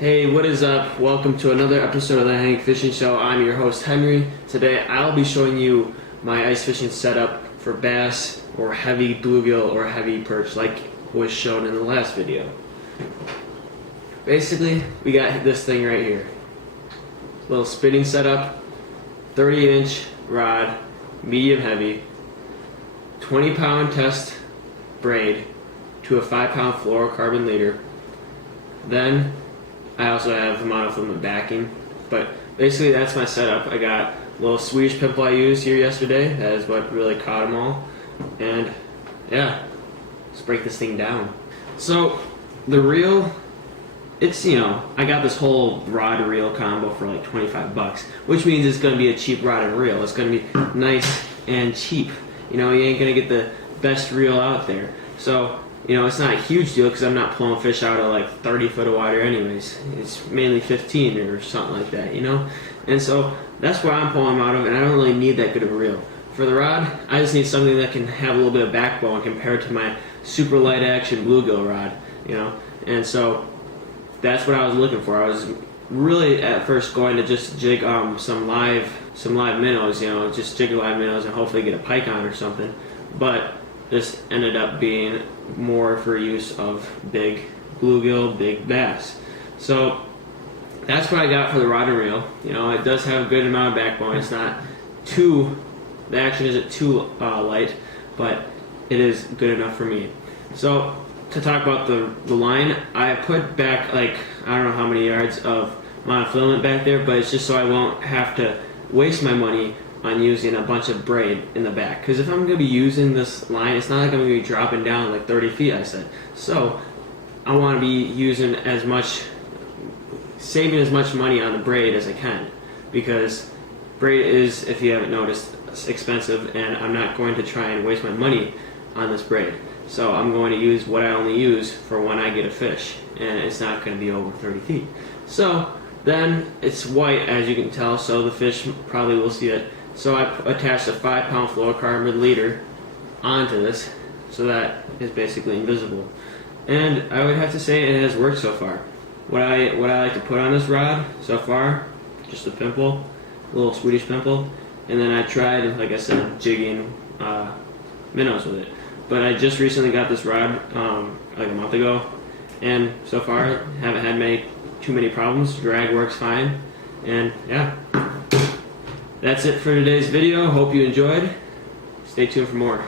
Hey, what is up? Welcome to another episode of the Hank Fishing Show. I'm your host, Henry. Today I'll be showing you my ice fishing setup for bass or heavy bluegill or heavy perch like was shown in the last video. Basically, we got this thing right here. Little spinning setup, 30-inch rod, medium heavy, 20-pound test braid to a 5-pound fluorocarbon leader. Then I also have monofilament backing, but basically that's my setup. I got a little Swedish pimple I used here yesterday. That is what really caught them all. And yeah, let's break this thing down. So the reel, it's, I got this whole rod reel combo for like 25 bucks, which means it's going to be a cheap rod and reel. It's going to be nice and cheap. You ain't going to get the best reel out there. So it's not a huge deal because I'm not pulling fish out of like 30 foot of water anyways. It's mainly 15 or something like that, And so that's where I'm pulling them out of, and I don't really need that good of a reel. For the rod, I just need something that can have a little bit of backbone compared to my super light action bluegill rod, And so that's what I was looking for. I was really at first going to just jig some live minnows, just jig live minnows and hopefully get a pike on or something. But this ended up being more for use of big bluegill, big bass. So that's what I got for the rod and reel. It does have a good amount of backbone. It's not the action isn't too light, but it is good enough for me. So to talk about the line, I put back I don't know how many yards of monofilament back there, but it's just so I won't have to waste my money on using a bunch of braid in the back. Because if I'm going to be using this line, it's not like I'm going to be dropping down like 30 feet, I said. So I want to be using saving as much money on the braid as I can. Because braid is, if you haven't noticed, expensive, and I'm not going to try and waste my money on this braid. So I'm going to use what I only use for when I get a fish, and it's not going to be over 30 feet. So then it's white, as you can tell, so the fish probably will see it. So I attached a 5-pound fluorocarbon leader onto this, so that is basically invisible. And I would have to say it has worked so far. What I like to put on this rod so far, just a pimple, a little Swedish pimple, and then I tried, like I said, jigging minnows with it. But I just recently got this rod like a month ago, and so far haven't had too many problems. Drag works fine, and yeah. That's it for today's video. Hope you enjoyed. Stay tuned for more.